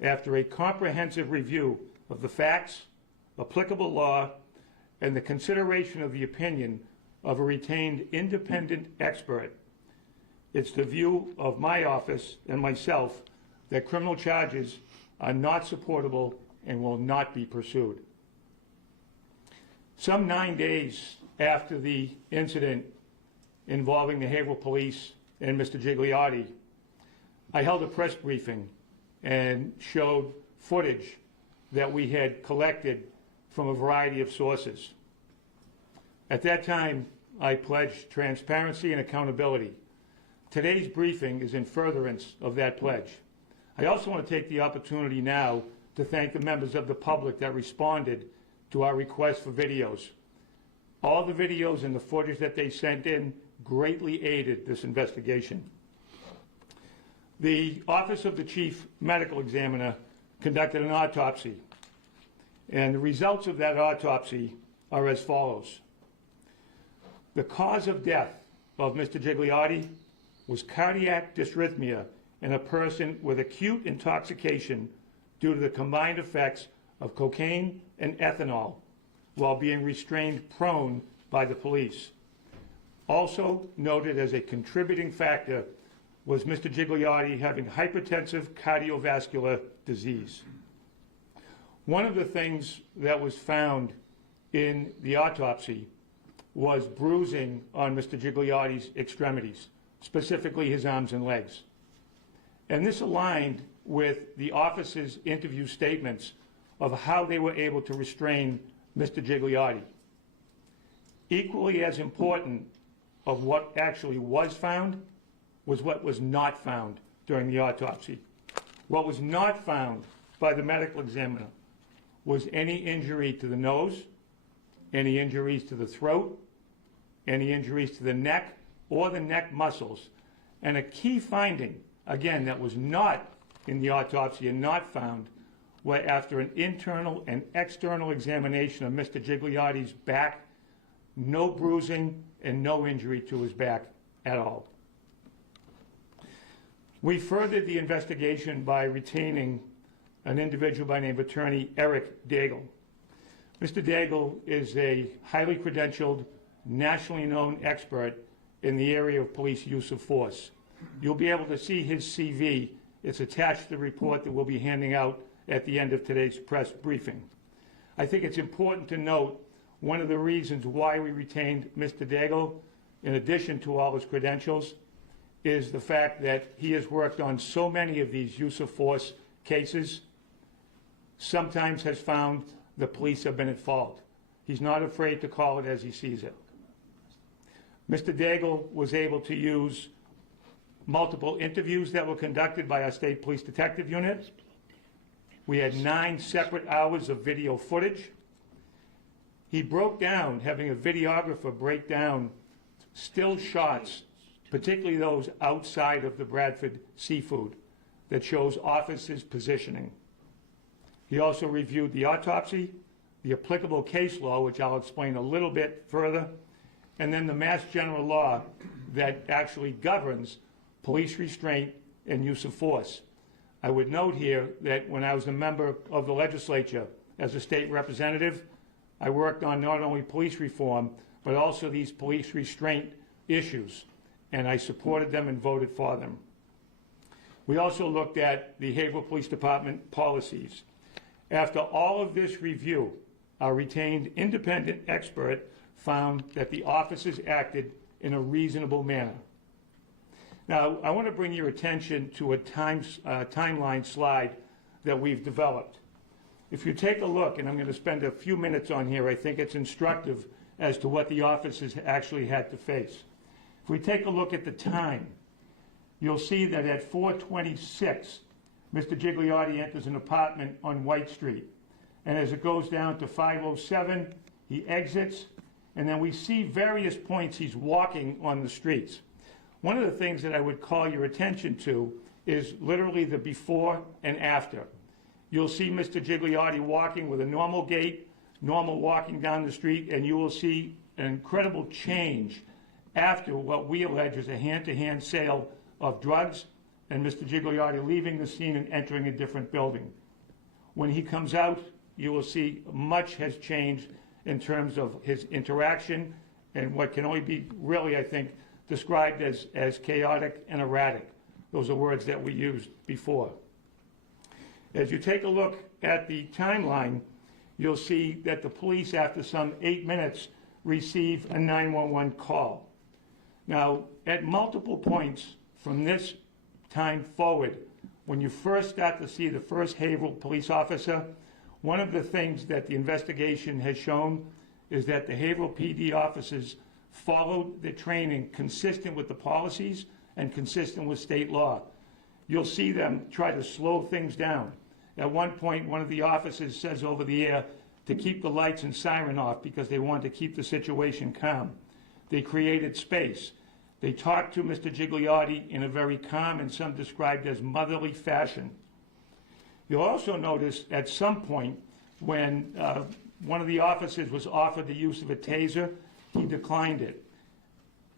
after a comprehensive review of the facts, applicable law, and the consideration of the opinion of a retained independent expert, it's the view of my office and myself that criminal charges are not supportable and will not be pursued. Some 9 days after the incident involving the Haverhill police and Mr. Gigliotti, I held a press briefing and showed footage that we had collected from a variety of sources. At that time, I pledged transparency and accountability. Today's briefing is in furtherance of that pledge. I also want to take the opportunity now to thank the members of the public that responded to our request for videos. All the videos and the footage that they sent in greatly aided this investigation. The Office of the Chief Medical Examiner conducted an autopsy, and the results of that autopsy are as follows. The cause of death of Mr. Gigliotti was cardiac dysrhythmia in a person with acute intoxication due to the combined effects of cocaine and ethanol while being restrained prone by the police. Also noted as a contributing factor was Mr. Gigliotti having hypertensive cardiovascular disease. One of the things that was found in the autopsy was bruising on Mr. Gigliotti's extremities, specifically his arms and legs. And this aligned with the officer's interview statements of how they were able to restrain Mr. Gigliotti. Equally as important of what actually was found was what was not found during the autopsy. What was not found by the medical examiner was any injury to the nose, any injuries to the throat, any injuries to the neck or the neck muscles. And a key finding, again, that was not in the autopsy and not found, where after an internal and external examination of Mr. Gigliotti's back, no bruising and no injury to his back at all. We furthered the investigation by retaining an individual by the name of attorney Eric Daigle. Mr. Daigle is a highly credentialed, nationally known expert in the area of police use of force. You'll be able to see his CV. It's attached to the report that we'll be handing out at the end of today's press briefing. I think it's important to note one of the reasons why we retained Mr. Daigle, in addition to all his credentials, is the fact that he has worked on so many of these use of force cases, sometimes has found the police have been at fault. He's not afraid to call it as he sees it. Mr. Daigle was able to use multiple interviews that were conducted by our State Police Detective Unit. We had 9 separate hours of video footage. He broke down, having a videographer break down still shots, particularly those outside of the Bradford seafood, that shows officers' positioning. He also reviewed the autopsy, the applicable case law, which I'll explain a little bit further, and then the Mass General Law that actually governs police restraint and use of force. I would note here that when I was a member of the legislature as a state representative, I worked on not only police reform, but also these police restraint issues, and I supported them and voted for them. We also looked at the Haverhill Police Department policies. After all of this review, our retained independent expert found that the officers acted in a reasonable manner. Now, I want to bring your attention to a timeline slide that we've developed. If you take a look, and I'm going to spend a few minutes on here, I think it's instructive as to what the officers actually had to face. If we take a look at the time, you'll see that at 4:26, Mr. Gigliotti enters an apartment on White Street. And as it goes down to 5:07, he exits, and then we see various points he's walking on the streets. One of the things that I would call your attention to is literally the before and after. You'll see Mr. Gigliotti walking with a normal gait, normal walking down the street, and you will see an incredible change after what we allege is a hand-to-hand sale of drugs and Mr. Gigliotti leaving the scene and entering a different building. When he comes out, you will see much has changed in terms of his interaction and what can only be really, I think, described as chaotic and erratic. Those are words that we used before. As you take a look at the timeline, you'll see that the police, after some 8 minutes, receive a 911 call. Now, at multiple points from this time forward, when you first start to see the first Haverhill police officer, one of the things that the investigation has shown is that the Haverhill PD officers followed the training consistent with the policies and consistent with state law. You'll see them try to slow things down. At one point, one of the officers says over the air to keep the lights and siren off because they want to keep the situation calm. They created space. They talked to Mr. Gigliotti in a very calm and some described as motherly fashion. You'll also notice at some point when one of the officers was offered the use of a taser, he declined it.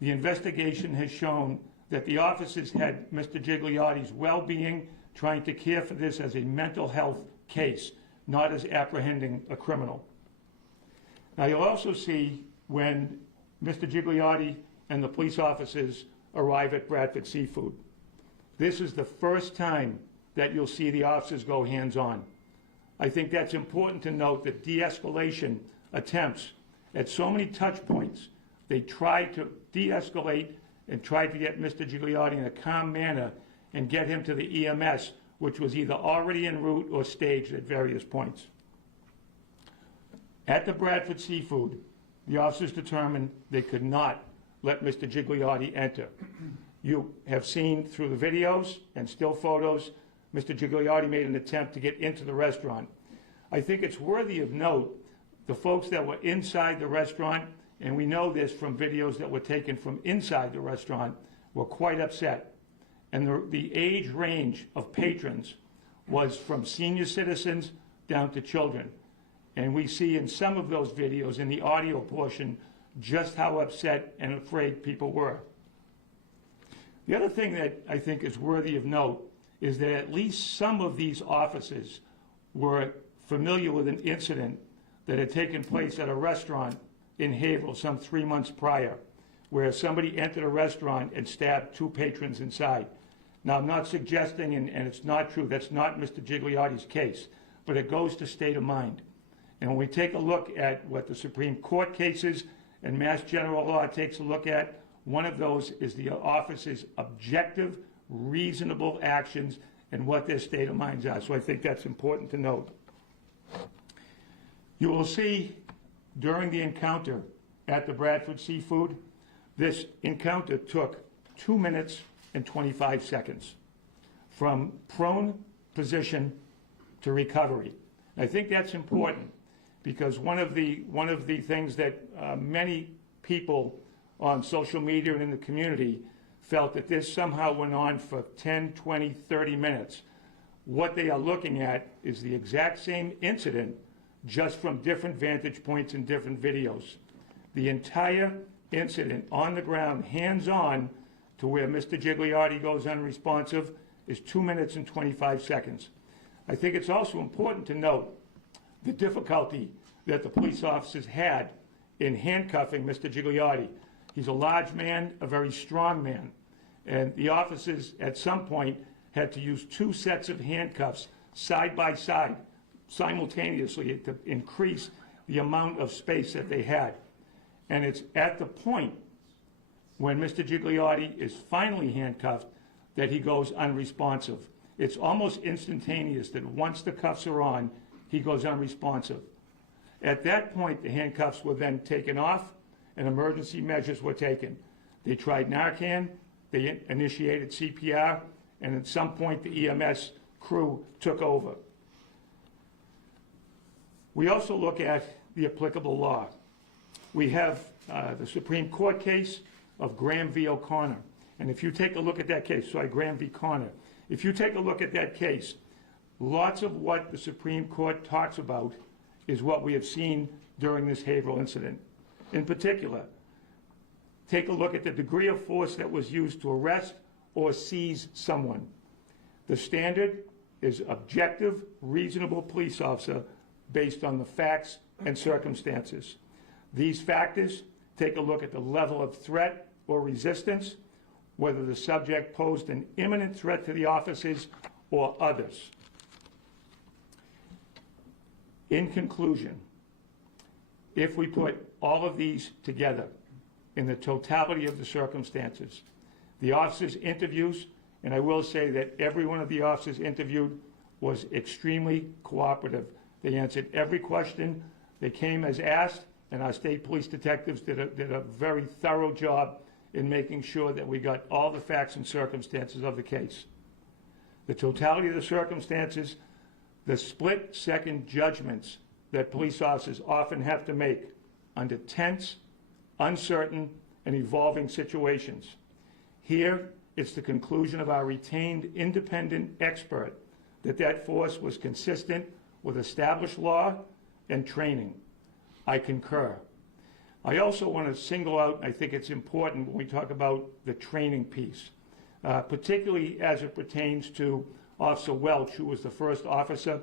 The investigation has shown that the officers had Mr. Gigliotti's well-being, trying to care for this as a mental health case, not as apprehending a criminal. Now you'll also see when Mr. Gigliotti and the police officers arrive at Bradford Seafood. This is the first time that you'll see the officers go hands-on. I think that's important to note that de-escalation attempts at so many touch points, they tried to de-escalate and tried to get Mr. Gigliotti in a calm manner and get him to the EMS, which was either already en route or staged at various points. At the Bradford Seafood, the officers determined they could not let Mr. Gigliotti enter. You have seen through the videos and still photos, Mr. Gigliotti made an attempt to get into the restaurant. I think it's worthy of note, the folks that were inside the restaurant, and we know this from videos that were taken from inside the restaurant, were quite upset. And the age range of patrons was from senior citizens down to children. And we see in some of those videos, in the audio portion, just how upset and afraid people were. The other thing that I think is worthy of note is that at least some of these officers were familiar with an incident that had taken place at a restaurant in Haverhill some 3 months prior, where somebody entered a restaurant and stabbed 2 patrons inside. Now, I'm not suggesting, and it's not true, that's not Mr. Gigliotti's case, but it goes to state of mind. And when we take a look at what the Supreme Court cases and Mass General Law takes a look at, one of those is the officer's objective, reasonable actions and what their state of minds are. So I think that's important to note. You will see during the encounter at the Bradford Seafood, this encounter took 2 minutes and 25 seconds from prone position to recovery. I think that's important because one of the things that many people on social media and in the community felt that this somehow went on for 10, 20, 30 minutes. What they are looking at is the exact same incident, just from different vantage points and different videos. The entire incident on the ground, hands-on, to where Mr. Gigliotti goes unresponsive, is 2 minutes and 25 seconds. I think it's also important to note the difficulty that the police officers had in handcuffing Mr. Gigliotti. He's a large man, a very strong man, and the officers at some point had to use 2 sets of handcuffs side by side simultaneously to increase the amount of space that they had. And it's at the point when Mr. Gigliotti is finally handcuffed that he goes unresponsive. It's almost instantaneous that once the cuffs are on, he goes unresponsive. At that point, the handcuffs were then taken off and emergency measures were taken. They tried Narcan, they initiated CPR, and at some point the EMS crew took over. We also look at the applicable law. We have the Supreme Court case of Graham v. O'Connor. And if you take a look at that case, Graham v. Connor, if you take a look at that case, lots of what the Supreme Court talks about is what we have seen during this Haverhill incident. In particular, take a look at the degree of force that was used to arrest or seize someone. The standard is objective, reasonable police officer based on the facts and circumstances. These factors take a look at the level of threat or resistance, whether the subject posed an imminent threat to the officers or others. In conclusion, if we put all of these together in the totality of the circumstances, the officers' interviews, and I will say that every one of the officers interviewed was extremely cooperative. They answered every question. They came as asked, and our state police detectives did a very thorough job in making sure that we got all the facts and circumstances of the case. The totality of the circumstances, the split-second judgments that police officers often have to make under tense, uncertain, and evolving situations. Here, it's the conclusion of our retained independent expert that force was consistent with established law and training. I concur. I also want to single out, I think it's important when we talk about the training piece, particularly as it pertains to Officer Welch, who was the first officer.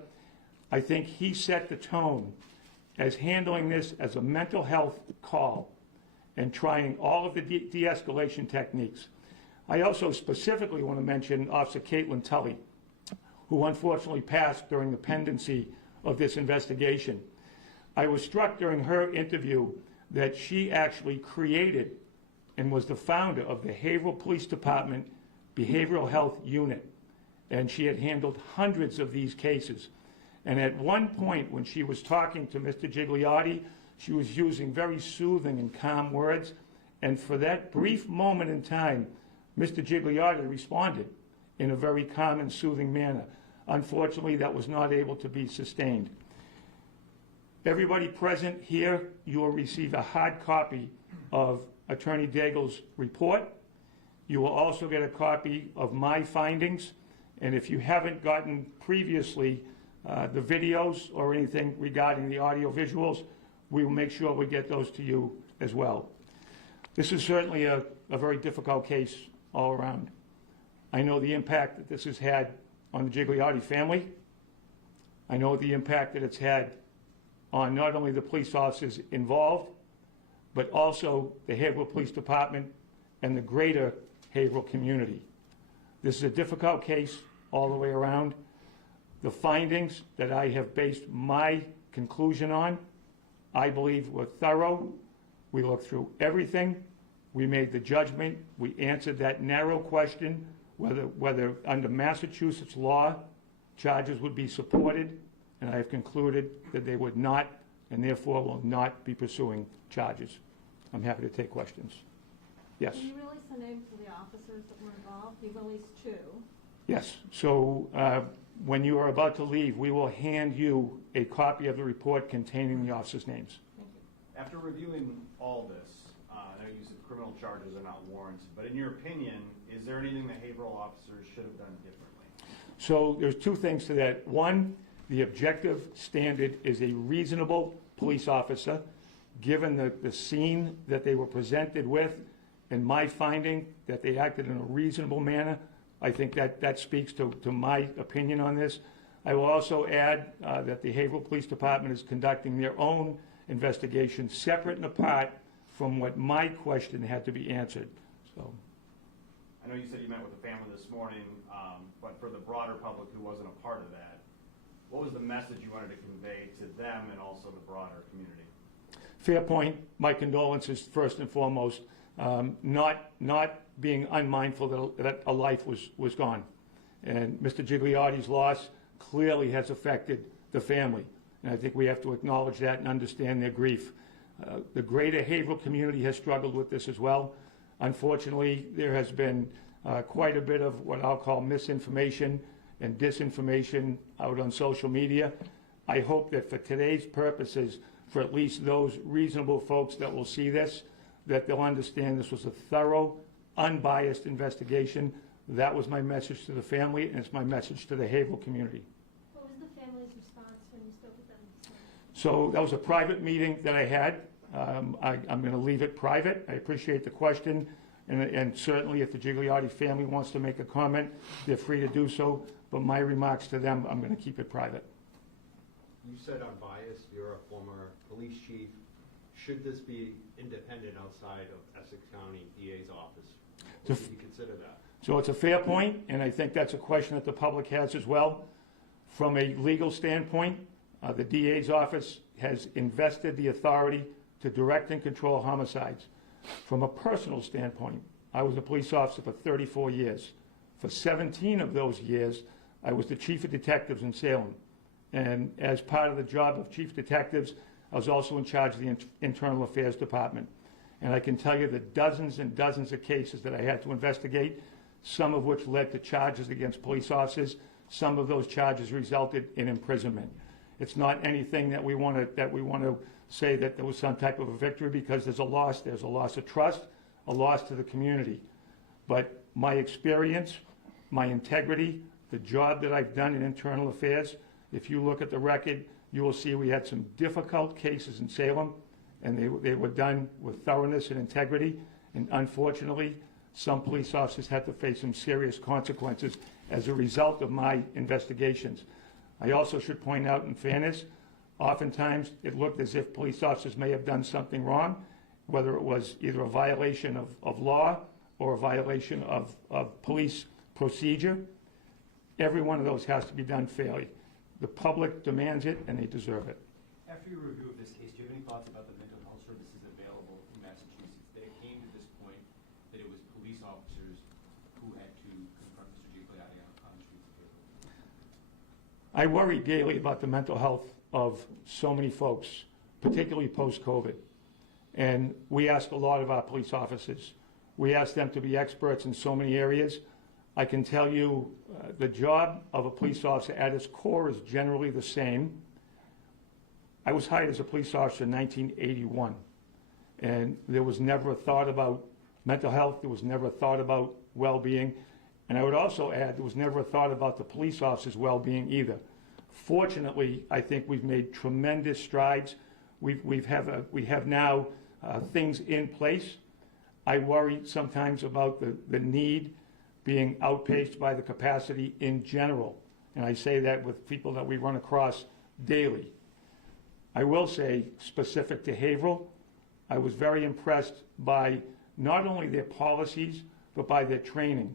I think he set the tone as handling this as a mental health call and trying all of the de-escalation techniques. I also specifically want to mention Officer Caitlin Tully, who unfortunately passed during the pendency of this investigation. I was struck during her interview that she actually created and was the founder of the Haverhill Police Department Behavioral Health Unit, and she had handled hundreds of these cases. And at one point when she was talking to Mr. Gigliotti, she was using very soothing and calm words, and for that brief moment in time, Mr. Gigliotti responded in a very calm and soothing manner. Unfortunately, that was not able to be sustained. Everybody present here, you will receive a hard copy of Attorney Daigle's report. You will also get a copy of my findings, and if you haven't gotten previously the videos or anything regarding the audio visuals, we will make sure we get those to you as well. This is certainly a very difficult case all around. I know the impact that this has had on the Gigliotti family. I know the impact that it's had on not only the police officers involved, but also the Haverhill Police Department and the greater Haverhill community. This is a difficult case all the way around. The findings that I have based my conclusion on, I believe were thorough. We looked through everything. We made the judgment. We answered that narrow question, whether under Massachusetts law, charges would be supported, and I have concluded that they would not, and therefore will not be pursuing charges. I'm happy to take questions. Yes? Can you release the names of the officers that were involved? You released 2. Yes. So when you are about to leave, we will hand you a copy of the report containing the officers' names. Thank you. After reviewing all this, I know you said criminal charges are not warranted, but in your opinion, is there anything the Haverhill officers should have done differently? So there's 2 things to that. One, the objective standard is a reasonable police officer, given the scene that they were presented with, and my finding that they acted in a reasonable manner. I think that speaks to my opinion on this. I will also add that the Haverhill Police Department is conducting their own investigation, separate and apart from what my question had to be answered. So, I know you said you met with the family this morning, but for the broader public who wasn't a part of that, what was the message you wanted to convey to them and also the broader community? Fair point. My condolences first and foremost. Not being unmindful that a life was gone. And Mr. Gigliotti's loss clearly has affected the family. And I think we have to acknowledge that and understand their grief. The greater Haverhill community has struggled with this as well. Unfortunately, there has been quite a bit of what I'll call misinformation and disinformation out on social media. I hope that for today's purposes, for at least those reasonable folks that will see this, that they'll understand this was a thorough, unbiased investigation. That was my message to the family, and it's my message to the Haverhill community. What was the family's response when you spoke with them? So that was a private meeting that I had. I'm going to leave it private. I appreciate the question. And certainly if the Gigliotti family wants to make a comment, they're free to do so, but my remarks to them, I'm going to keep it private. You said unbiased, you're a former police chief. Should this be independent outside of Essex County DA's office? Or would you consider that? So it's a fair point, and I think that's a question that the public has as well. From a legal standpoint, the DA's office has invested the authority to direct and control homicides. From a personal standpoint, I was a police officer for 34 years. For 17 of those years, I was the chief of detectives in Salem. And as part of the job of chief detectives, I was also in charge of the internal affairs department. And I can tell you the dozens and dozens of cases that I had to investigate, some of which led to charges against police officers. Some of those charges resulted in imprisonment. It's not anything that we want to say that there was some type of a victory, because there's a loss. There's a loss of trust, a loss to the community. But my experience, my integrity, the job that I've done in internal affairs, if you look at the record, you will see we had some difficult cases in Salem, and they were done with thoroughness and integrity. And unfortunately, some police officers had to face some serious consequences as a result of my investigations. I also should point out, in fairness, oftentimes it looked as if police officers may have done something wrong, whether it was either a violation of law or a violation of police procedure. Every one of those has to be done fairly. The public demands it, and they deserve it. After your review of this case, do you have any thoughts about the mental health services available in Massachusetts, that it came to this point that it was police officers who had to confront Mr. Gigliotti on the streets of Haverhill? I worry daily about the mental health of so many folks, particularly post-COVID. And we ask a lot of our police officers. We ask them to be experts in so many areas. I can tell you the job of a police officer at its core is generally the same. I was hired as a police officer in 1981, and there was never a thought about mental health. There was never a thought about well-being. And I would also add, there was never a thought about the police officer's well-being either. Fortunately, I think we've made tremendous strides. We have now things in place. I worry sometimes about the need being outpaced by the capacity in general. And I say that with people that we run across daily. I will say, specific to Haverhill, I was very impressed by not only their policies, but by their training.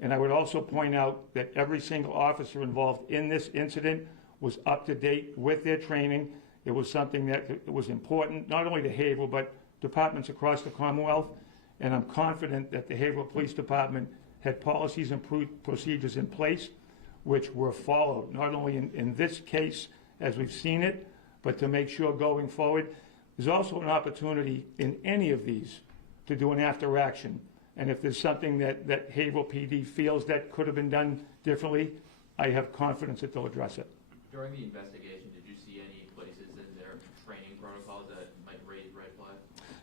And I would also point out that every single officer involved in this incident was up to date with their training. It was something that was important, not only to Haverhill, but departments across the Commonwealth. And I'm confident that the Haverhill Police Department had policies and procedures in place which were followed, not only in this case as we've seen it, but to make sure going forward. There's also an opportunity in any of these to do an after action. And if there's something that Haverhill PD feels that could have been done differently, I have confidence that they'll address it. During the investigation, did you see any places in their training protocols that might raise red flags?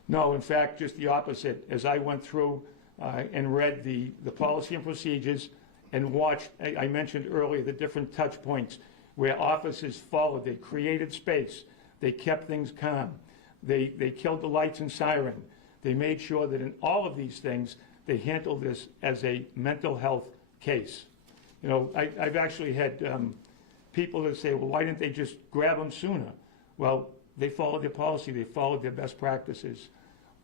No, in fact, just the opposite. As I went through and read the policy and procedures and watched, I mentioned earlier, the different touch points where officers followed. They created space. They kept things calm. They killed the lights and siren. They made sure that in all of these things, they handled this as a mental health case. You know, I've actually had people that say, well, why didn't they just grab them sooner? Well, they followed their policy. They followed their best practices.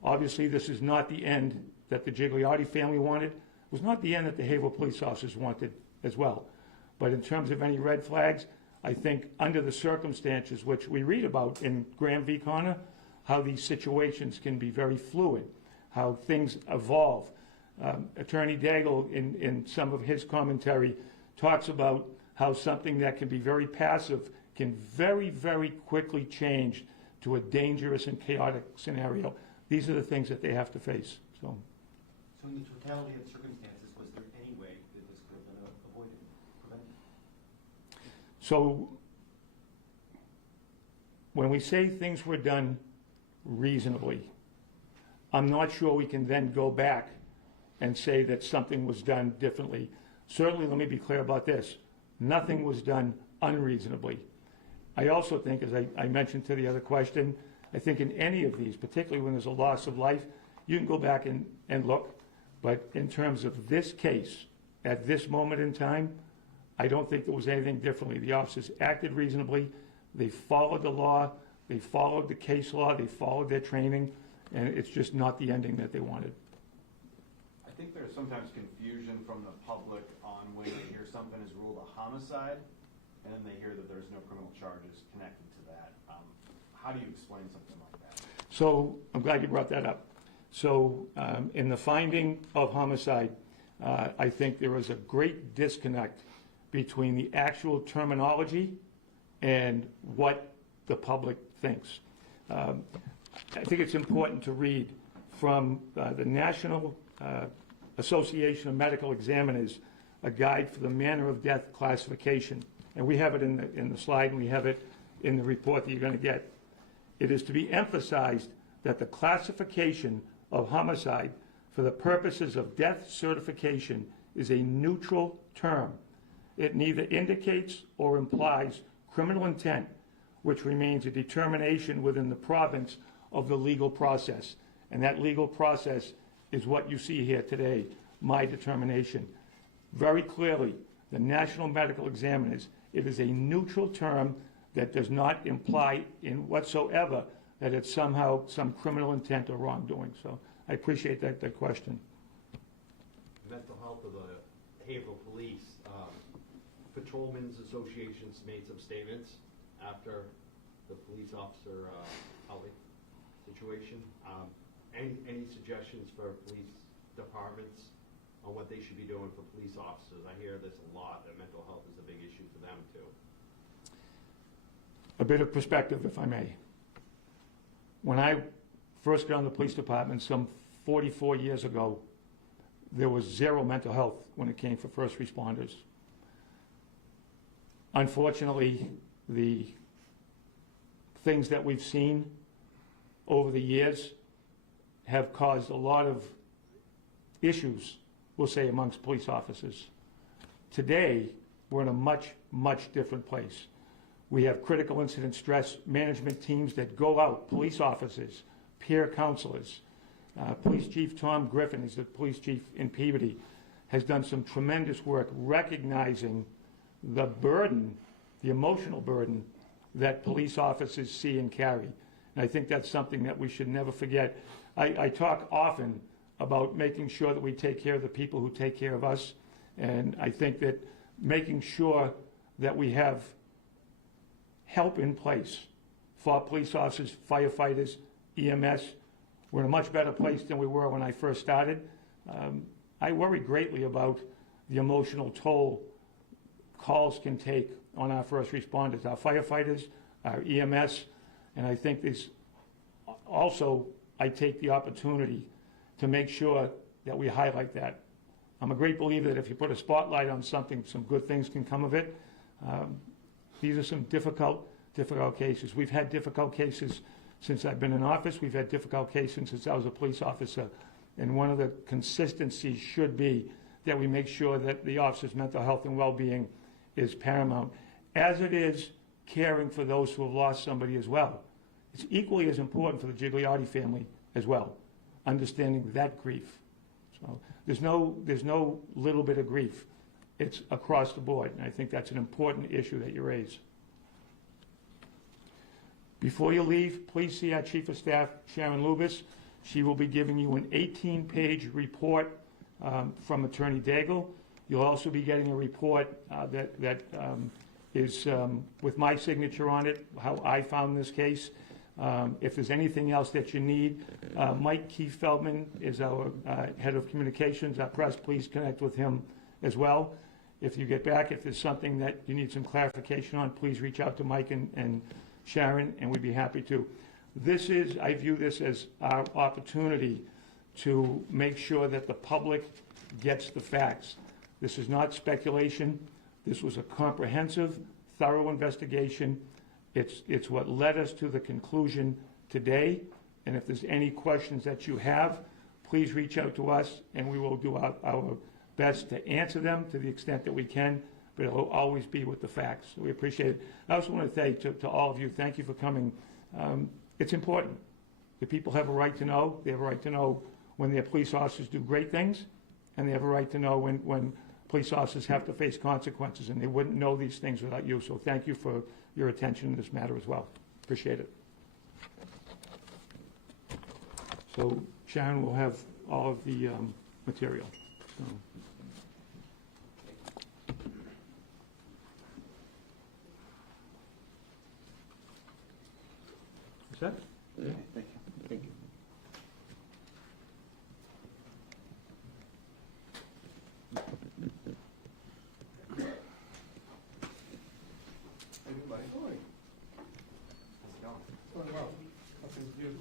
Obviously, this is not the end that the Gigliotti family wanted. It was not the end that the Haverhill police officers wanted as well. But in terms of any red flags, I think under the circumstances, which we read about in Graham v. Connor, how these situations can be very fluid, how things evolve. Attorney Daigle, in some of his commentary, talks about how something that can be very passive can very, very quickly change to a dangerous and chaotic scenario. These are the things that they have to face. So So in the totality of the circumstances, was there any way that this could have been avoided, prevented? So when we say things were done reasonably, I'm not sure we can then go back and say that something was done differently. Certainly, let me be clear about this. Nothing was done unreasonably. I also think, as I mentioned to the other question, I think in any of these, particularly when there's a loss of life, you can go back and look. But in terms of this case, at this moment in time, I don't think there was anything differently. The officers acted reasonably, they followed the law, they followed the case law, they followed their training, and it's just not the ending that they wanted. I think there's sometimes confusion from the public on when they hear something is ruled a homicide, and then they hear that there's no criminal charges connected to that. How do you explain something like that? So I'm glad you brought that up. So in the finding of homicide, I think there is a great disconnect between the actual terminology and what the public thinks. I think it's important to read from the National Association of Medical Examiners, a guide for the manner of death classification. And we have it in the slide, and we have it in the report that you're going to get. It is to be emphasized that the classification of homicide for the purposes of death certification is a neutral term. It neither indicates or implies criminal intent, which remains a determination within the province of the legal process. And that legal process is what you see here today, my determination. Very clearly, the National Medical Examiners, it is a neutral term that does not imply in whatsoever that it's somehow some criminal intent or wrongdoing. So I appreciate that question. Mental health of the Haverhill Police, Patrolmen's Association's made some statements after the police officer Holly situation. Any suggestions for police departments on what they should be doing for police officers? I hear this a lot, that mental health is a big issue for them too. A bit of perspective, if I may. When I first got on the police department some 44 years ago, there was zero mental health when it came for first responders. Unfortunately, the things that we've seen over the years have caused a lot of issues, we'll say, amongst police officers. Today, we're in a much, much different place. We have critical incident stress management teams that go out, police officers, peer counselors. Police Chief Tom Griffin, who's the police chief in Peabody, has done some tremendous work recognizing the burden, the emotional burden that police officers see and carry. And I think that's something that we should never forget. I talk often about making sure that we take care of the people who take care of us. And I think that making sure that we have help in place for police officers, firefighters, EMS. We're in a much better place than we were when I first started. I worry greatly about the emotional toll calls can take on our first responders, our firefighters, our EMS, and I think this also, I take the opportunity to make sure that we highlight that. I'm a great believer that if you put a spotlight on something, some good things can come of it. These are some difficult cases. We've had difficult cases since I've been in office. We've had difficult cases since I was a police officer. And one of the consistencies should be that we make sure that the officer's mental health and well-being is paramount, as it is caring for those who have lost somebody as well. It's equally as important for the Gigliotti family as well, understanding that grief. So there's no little bit of grief. It's across the board, and I think that's an important issue that you raise. Before you leave, please see our Chief of Staff, Sharon Lubis. She will be giving you an 18-page report from Attorney Daigle. You'll also be getting a report that is with my signature on it, how I found this case. If there's anything else that you need, Mike Keith Feldman is our head of communications, our press. Please connect with him as well. If you get back, if there's something that you need some clarification on, please reach out to Mike and Sharon, and we'd be happy to. I view this as our opportunity to make sure that the public gets the facts. This is not speculation. This was a comprehensive, thorough investigation. It's what led us to the conclusion today, and if there's any questions that you have, please reach out to us, and we will do our best to answer them to the extent that we can, but it will always be with the facts. So we appreciate it. I also want to thank to all of you, thank you for coming. It's important. The people have a right to know. They have a right to know when their police officers do great things, and they have a right to know when police officers have to face consequences, and they wouldn't know these things without you. So thank you for your attention in this matter as well. Appreciate it. So Sharon will have all of the material. So. Is that? Thank you. Thank you. Hey, buddy. How's it going? Going well. Nothing's new.